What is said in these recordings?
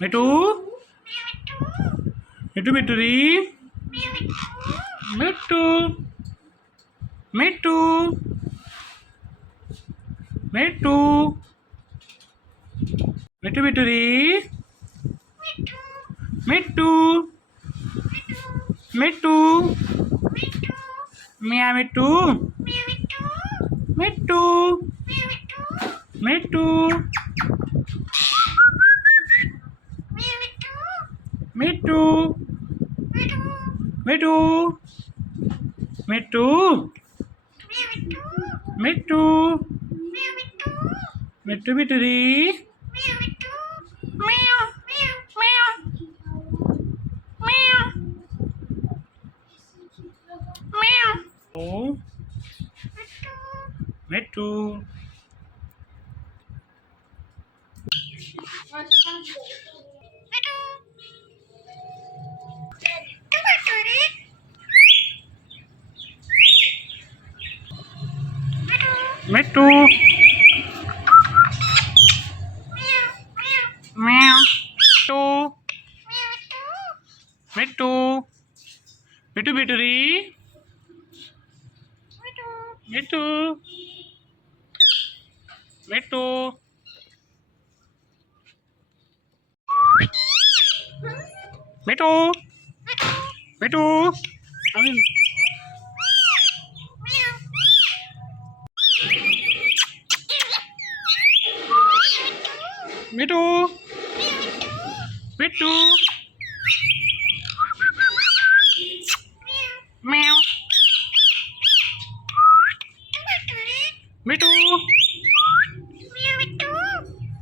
मिठू मिठू मिठूरी मिठू मिठू मिठू मिठू मिठूरी मिठू मिठू मिया मिठू मिठू मिठू मिठू मिठू मिठू मिठू मिठू मिठूरी म्याऊ म्याऊ म्याऊ म्याऊ मिठू मिठू म्याऊ मिठू मिठू मिठूरी मिठू मिठू मिठू मिठू मिठू मिठू म्याऊ मिठू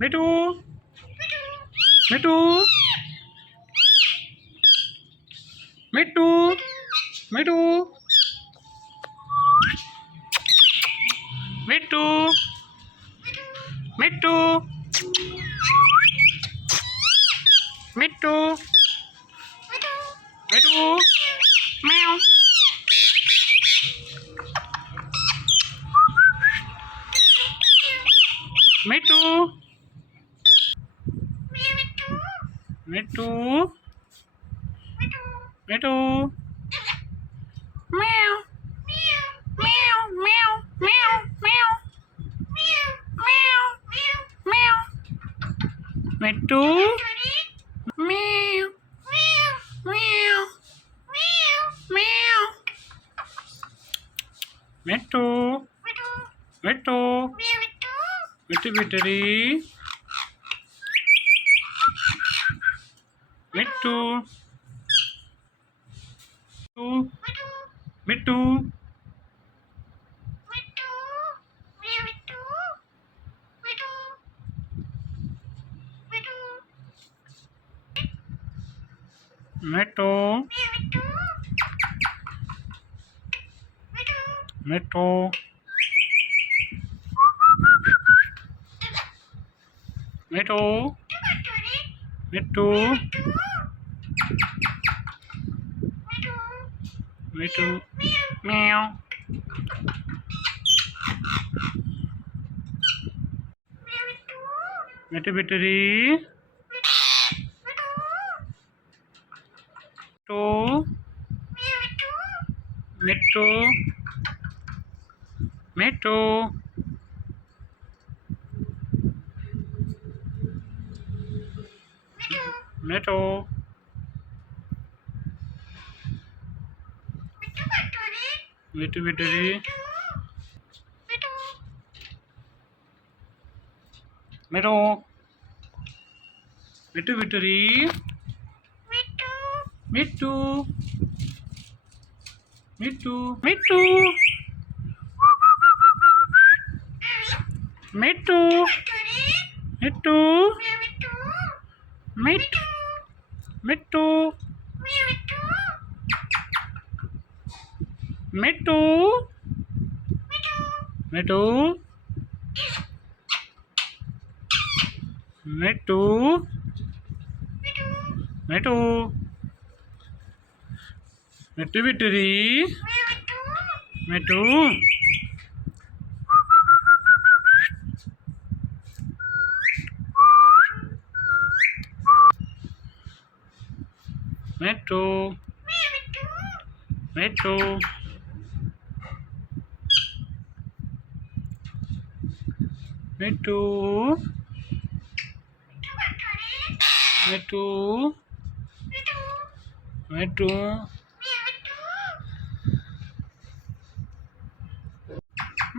मिठू मिठू मिठू मिठू मिठू मिठू मिठू मिठू म्याऊ मिठू मिठू मिठू म्याऊ म्याऊ म्याऊ म्याऊ म्याऊ म्याऊ म्याऊ मिठू म्याऊ म्याऊ म्याऊ मिठू मिठू मिठू मिठूरी मिठू मिठू मिठू मिठू मिठू मिठू मिठू म्याऊ मिठू मिठूरी मिठू मिठू मिठू मिठू मिठूरी मिठू मिठू मिठूरी मिठू मिठू मिठू मिठू मिठू मिठू मिठू मिठू मिठू मिठू मिठू मिठू मिठूरी मिठू મિઠ્ઠુ મિઠ્ઠુ મિઠ્ઠુ મિઠ્ઠુ મિઠ્ઠુ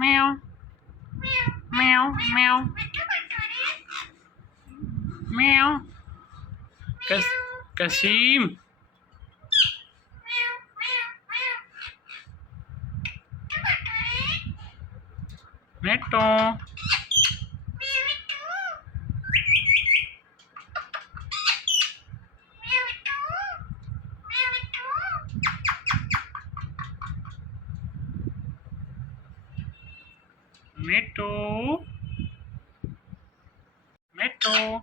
meow meow meow meow Kasim Netto Netto Netto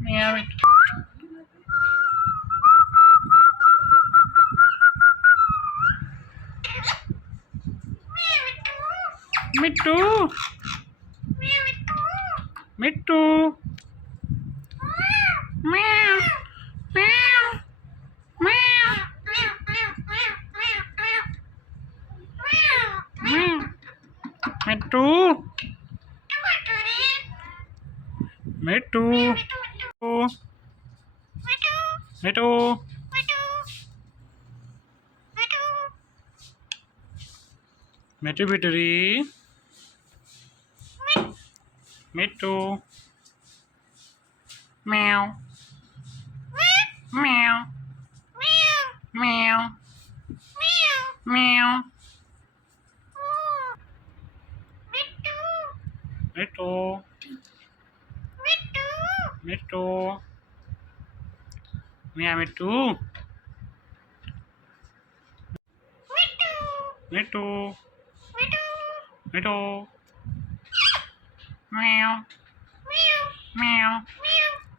meow Mittu Mittu meow meow meow meow Mittu Mittu Mittu Mittu Bittery Mittu meow meow meow meow Mittu Mittu meow Mittu Mittu Mittu meow meow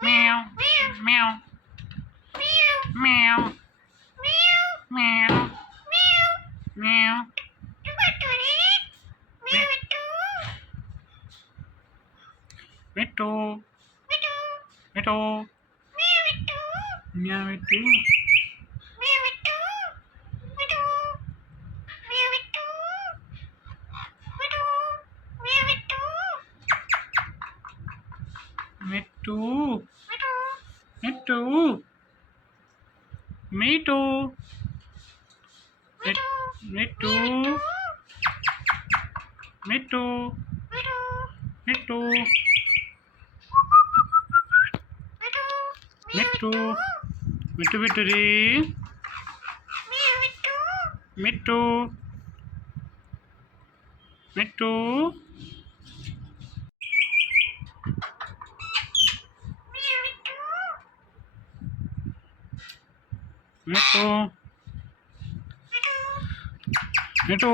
meow meow meow meow meow Mittu Mittu meow Mittu Mittu Mittu Mittu Mittu Mittu Mittu Mittu Mittu Bittery Mittu Mittu Mittu Mittu